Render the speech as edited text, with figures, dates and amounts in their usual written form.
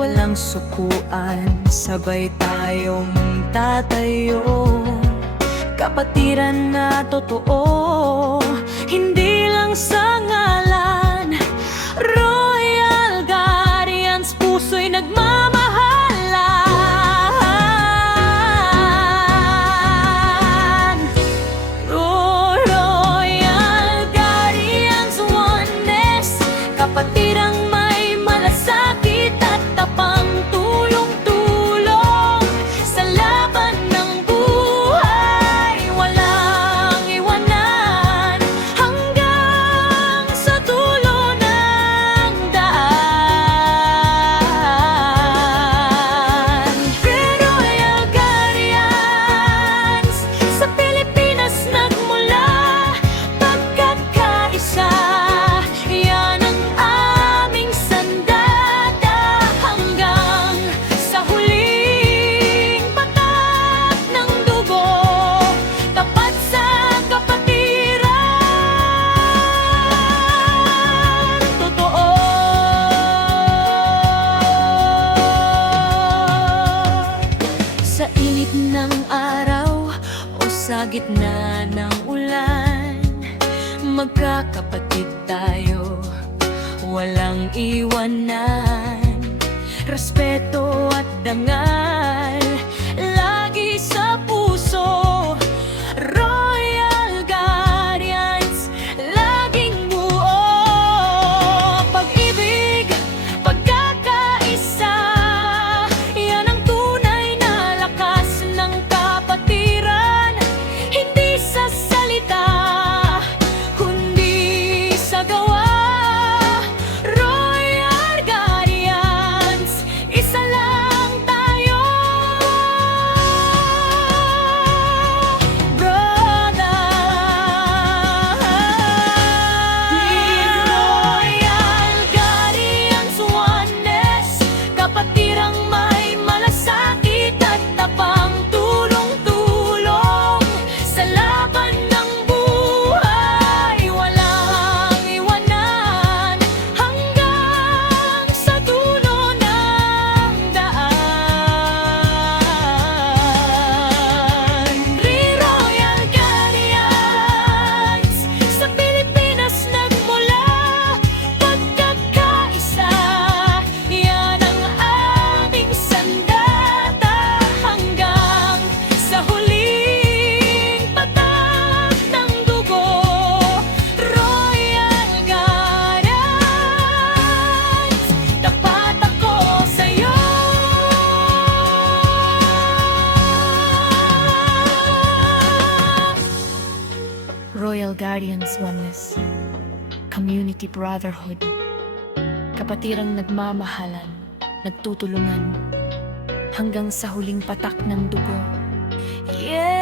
walang sukuan, sabay tayong tatayo. Kapatiran na totoo, hindi lang sa ngalan. Royal Guardians, puso'y nagmamahalan. Royal Guardians, oneness, kapatirang may malasakit at tapang tulong-tulong sa laban ng buhay. Walang iwanan hanggang sa dulo ng daan. Royal Guardians, sa Pilipinas nagmula pagkakaisa. Yan ang aming sandata hanggang sa huling patak ng dugo, tapat sa kapatiran. Totoo. Sa init ng araw o sa gitna ng ulan, magkakapatid tayo, walang iwanan. Respeto at dangal, lagi sa puso. Royal Guardians, laging buo. Pag-ibig, pagkakaisa, yan ang tunay na lakas ng kapatiran. Hindi sa salita, kundi sa gawa. Royal Guardians, isa lang tayo, brother. Royal Guardians, oneness, kapatirang may malasakit at tapang tulong-tulong sa laban ng buhay. Walang iwanan hanggang sa dulo ng daan. Royal Guardians, sa Pilipinas nagmula pagkakaisa. Yan ang aming sandata hanggang sa huling patak ng dugo. Royal Guardians, tapat ako sa'yo. Royal Guardians, oneness, community brotherhood, kapatirang nagmamahalan, nagtutulungan hanggang sa huling patak ng dugo. Yeah!